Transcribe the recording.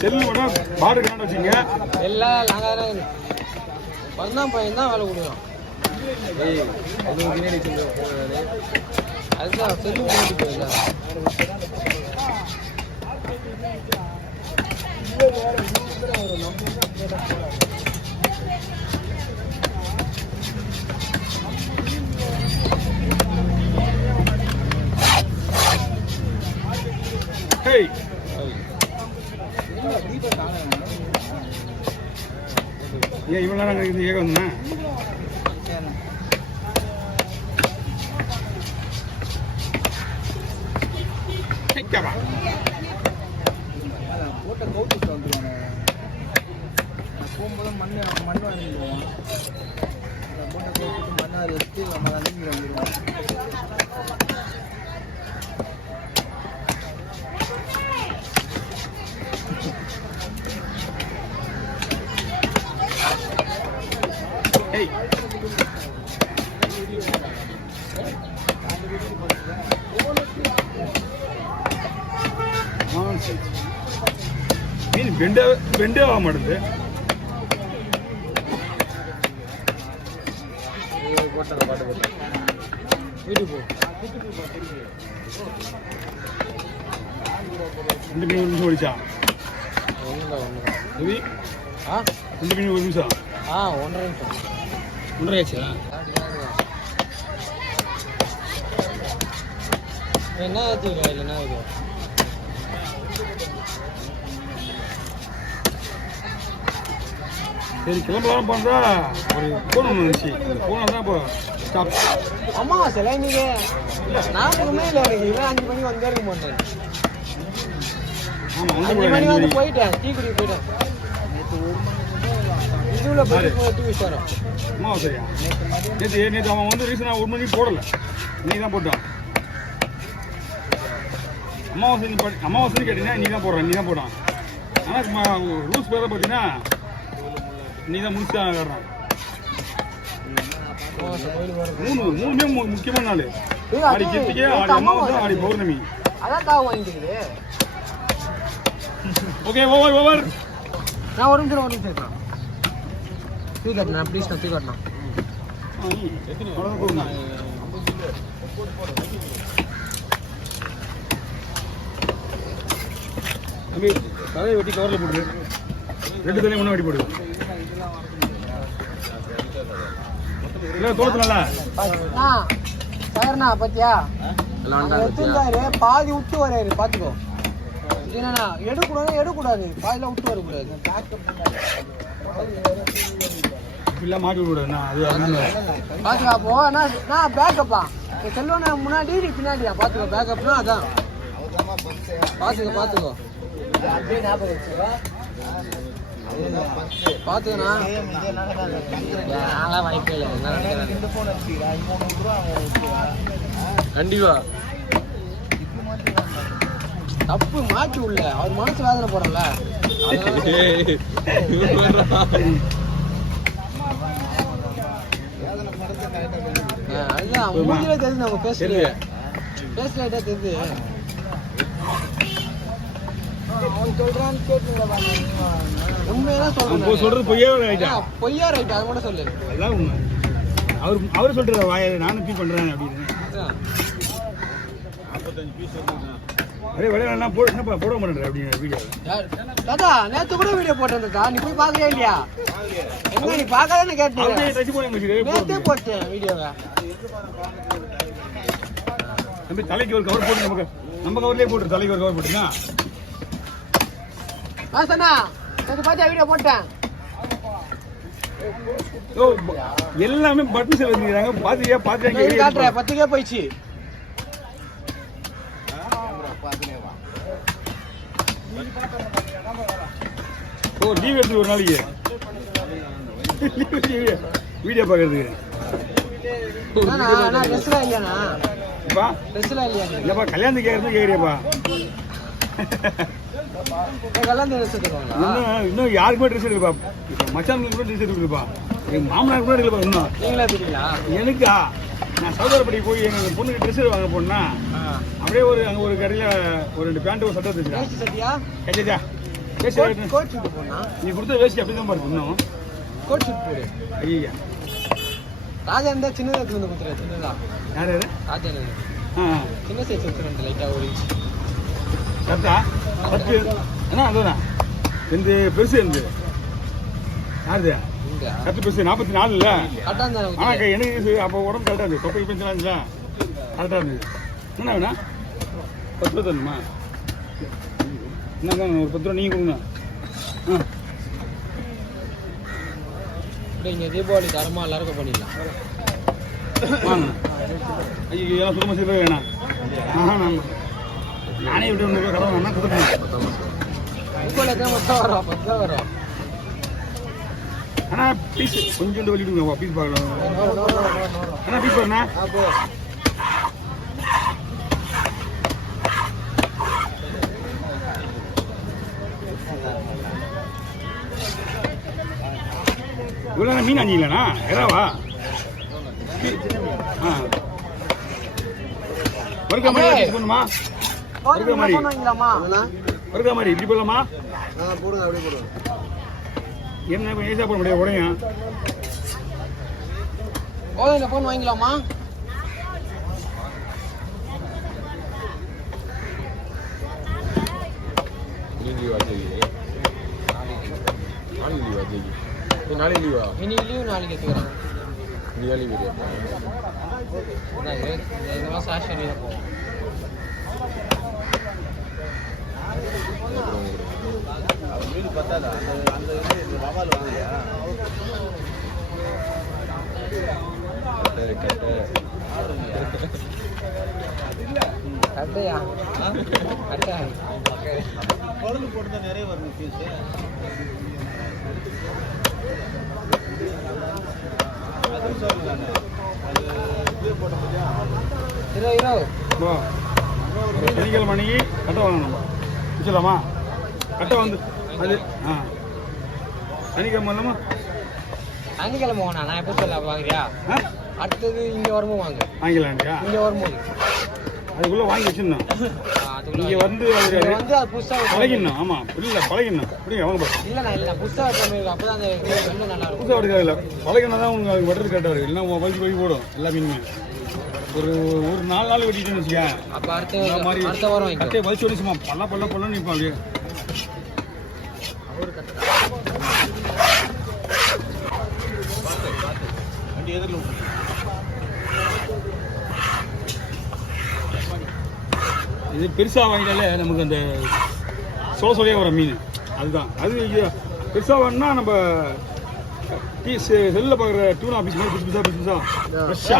Cell கூட பாடு காண்ட வச்சுங்க எல்லாம் நாங்கள் பதினாம் பையன் தான் வேலை கொடுக்குறோம். அதுதான் செல்லு பண்ணிட்டு போயிருந்தா ஏன் இவ்வளோ நேரம் இது ஏகம் போட்ட கவுட்டு வந்துடுவாங்க. போகும்போது மண் வாங்கிடுவோம். போட்ட கவுட்டுக்கு மண்ணாறு வச்சு நம்ம அன்னைக்கு வந்துடுவோம். மீன் பெண்டே ஆக மாட்டேங்குது. ரெண்டு மீன் ஒரு நிமிஷம் ஓடிச்சா? ரெண்டு மீன் ஒரு நிமிஷம்? 1.5 நிமிஷம். 1.5 ஆச்சா? என்ன ஏற்றிக்கிறோம் இல்லைன்னா இது சரி கிளம்பலாம் பண்ணுறா. ஒரு ஃபோன் ஒன்று இருந்துச்சு. ஃபோனை தான் இப்போ ஸ்டாப். அம்மா சில இன்னைக்கு ஞாபகமே இல்லை எனக்கு. இவன் 5 மணிக்கு வந்தே இருக்க மாட்டேன். 5 மணி வந்து போயிட்டேன், டீ குடிக்க போயிட்டேன். இதுல போயிட்டு விஷயம் அம்மா சரியா நேற்று அவன் வந்து ரீசனாக 1 மணிக்கு போடலை, நீ தான் போட்டான். அமாவாசை கேட்டீங்கன்னா நீ தான் போடுறான், நீ தான் போட்டான். ஆனால் ரூல்ஸ் பேர பார்த்தீங்கன்னா நீ தான் முடிச்சா காட்டுறான். மூணுமே முக்கியமான நாள். ஆடி கிருத்திகை, ஆடி அமாவாசை, ஆடி பௌர்ணமி. Okay over. நான் ஒரு நிமிஷம் தூக்கி காட்டினா ப்ளீஸ். நான் தூக்கி காட்டினா தம்பி தலையை வெட்டி கவரில் போட்டு 2 தலையும் ஒன்றா வெட்டி போடு. இல்லை தோட்டத்துலல சார்ண்ணா பத்தியா பாதி விட்டு வராரு பார்த்துக்கோ. என்னண்ணா எடுக்கூடாது பாதியில் விட்டு வரக்கூடாது. இல்லை மாட்டி விடக்கூடாதுண்ணா. அது பார்த்துக்கா போ. நான் பேக்கப்பா செல்வண்ணா முன்னாடி பின்னாடியா பார்த்துக்கோ. பேக்கப்னா அதான் பார்த்துக்கோ. பாத்துக்கண்ணா வாய்ப்பே இல்லை. கண்டிப்பா தப்பு மாற்றி உள்ள அவர் மனசு வேதனை போறல. அதுதான் மூஞ்சிலே தெரியுது. நம்ம பேசல தெரியுது. சொல்றது பொய்யா ரைட்டா அது கூட சொல்லு. அதான் உண்மை. அவரு சொல்ற வாய நானும் ஃபீல் பண்றேன் அப்படின்னு. போட மாட்டேன் அப்படின்னு வீடியோ. தாத்தா நேத்து கூட வீடியோ போட்டேன். நீ போய் பாக்கவே இல்லையா? எங்க நீ பாக்காதன்னு கேட்டேன். போட்டேன் வீடியோவை. தம்பி தலைக்கு ஒரு கவர் போட்டு நம்ம கவர்லயே போட்டு தலைக்கு ஒரு கவர் போட்டுங்க. வீடியோ போட்டேன். எல்லாமே பட்டன் செல் வந்துக்கிறாங்க. பாத்துக்கே 10K போயிடுச்சு. லீவ் எடுத்து ஒரு நாளைக்கு வீடியோ பாக்குறதுக்கு. இல்லப்பா கல்யாணத்துக்கு கேட்கறது கேக்குறியாப்பா? இன்னும் யாருக்குமே ட்ரெஸ் எடுக்கப்பா. மச்சானுக்கு கூட ட்ரெஸ் எடுக்குதுப்பா. எங்க மாமனாருக்கு கூட எடுக்கலப்பா. இன்னும் எனக்கா நான் சவுதாரப்படி போய் எங்கள் பொண்ணுக்கு ட்ரெஸ் வாங்க போனா அப்படியே அங்கே ஒரு கடையில் ஒரு 2 பேண்ட் ஒரு சட்டை வச்சுருக்கேன். கச்சா கோட் ஷூட் போனா நீ கொடுத்த வேஸ்ட் அப்படி தான் பாரு இன்னும் கோட் ஷூட் போடு. ஐயா ராஜா இருந்தா சின்னதா எடுத்து வந்து கொடுத்துரு. சின்னதா யார் யாரு? ராஜா சின்ன சைஸ் வச்சுருந்தேன் லைட்டா ஒரு இன்ச். கரெக்டா 10 என்ன அதுண்ணா எந்த பெருசு இருந்து யாருது கரெக்டு பெருசு 44 இல்லை. கரெக்டாக இருந்தா ஆனால் எனக்கு அப்போ உடம்பு கரெக்டாக இருந்தது. தொப்பை பெஞ்சலாம் இருந்துச்சா கரெக்டாக இருந்தது. என்ன வேணா 10 ரூபா தரணுமா? என்ன ஒரு 10 ரூபா நீங்கள் கொடுங்க. இங்கே தீபாவளி தரமாக எல்லாருக்கும் பண்ணிடலாம். வாங்க ஐயோ எல்லாம் சுத்தமாக செய்ய வேணாம். நானே விட்டு ஒன்று கடை வேணா கொடுத்துருக்கேன். தீபாவளி தான் மொத்தம் வரும் 10 தான் வரும். ஆனால் பீஸ் கொஞ்சோண்டு வெளியிடுங்க பீஸ் பார்க்கலாம். ஆனால் பீஸ் பாருண்ணா இவ்வளோ மீன் அஞ்சிங்களா எறாவா? வருக மாதிரி பண்ணுமா? வருக மாதிரி வருக மாதிரி இப்படி போடலாமா? போடுங்க அப்படியே போடுங்க. என்ன இப்போ ஏசா போட முடியாது உடையும். ஓ ஃபோன் வாங்கிக்கலாமா? நாளைக்கு லீவா? இன்னைக்கு லீவ் நாளைக்கு எடுத்துக்கிறேன். நீ லீவ் இந்த மாதம் ஆஷன் போவோம். மீன் பத்தாதா? அந்த வவால் வாங்கலையா? கட்டையா கட்டை குழம்பு போட்டு தான் நிறைய வரும் பீஸு. அது சொல்லுங்க அது இது போட்ட முடியா? சனிக்கிழமை மணிக்கு கட்டை வாங்கணும் வச்சுலாமா? கட்டை வந்து அது சனிக்கிழமை இல்லாமா சனிக்கிழமை வாங்கினா நான் எப்போ சொல்ல வாங்குறியா? அடுத்தது இங்கே வரும்போது வாங்க. வாங்கிக்கலாம்க்கா இங்கே வரும்போது அதுக்குள்ளே வாங்கி வச்சிருந்தோம். இங்கே வந்து அது புதுசாக பழகிடணும். ஆமாம் இல்லை பழகிடணும். அப்படிங்க வாங்க பாரு. இல்லைண்ணா இல்லை புதுசாக அப்போ தான் அந்த இன்னும் நல்லா இருக்கும். புதுசாக எடுக்காது இல்லை பழகினா தான் உங்களுக்கு அது வெட்டுறது கரெக்டாக இருக்குது. இல்லைன்னா பழுத்து போய் போடும் எல்லா மீனுமே. ஒரு 4 நாள் வெட்டிட்டுன்னு வச்சுக்கேன். அப்போ அடுத்த வாரம் கட்டையை வலிச்சு ஓடிச்சுமா பல்ல நிற்போம் அப்படியே. வண்டி எதிரில் இது பெருசாக வாங்கினாலே நமக்கு அந்த சோலையாக வர மீன் அதுதான். அது பெருசாக வேணும்னா நம்ம பீஸ் செல்லில் பார்க்குற டூனா பீஸ் மாதிரி பிடிச்சா ஃப்ரெஷ்ஷாக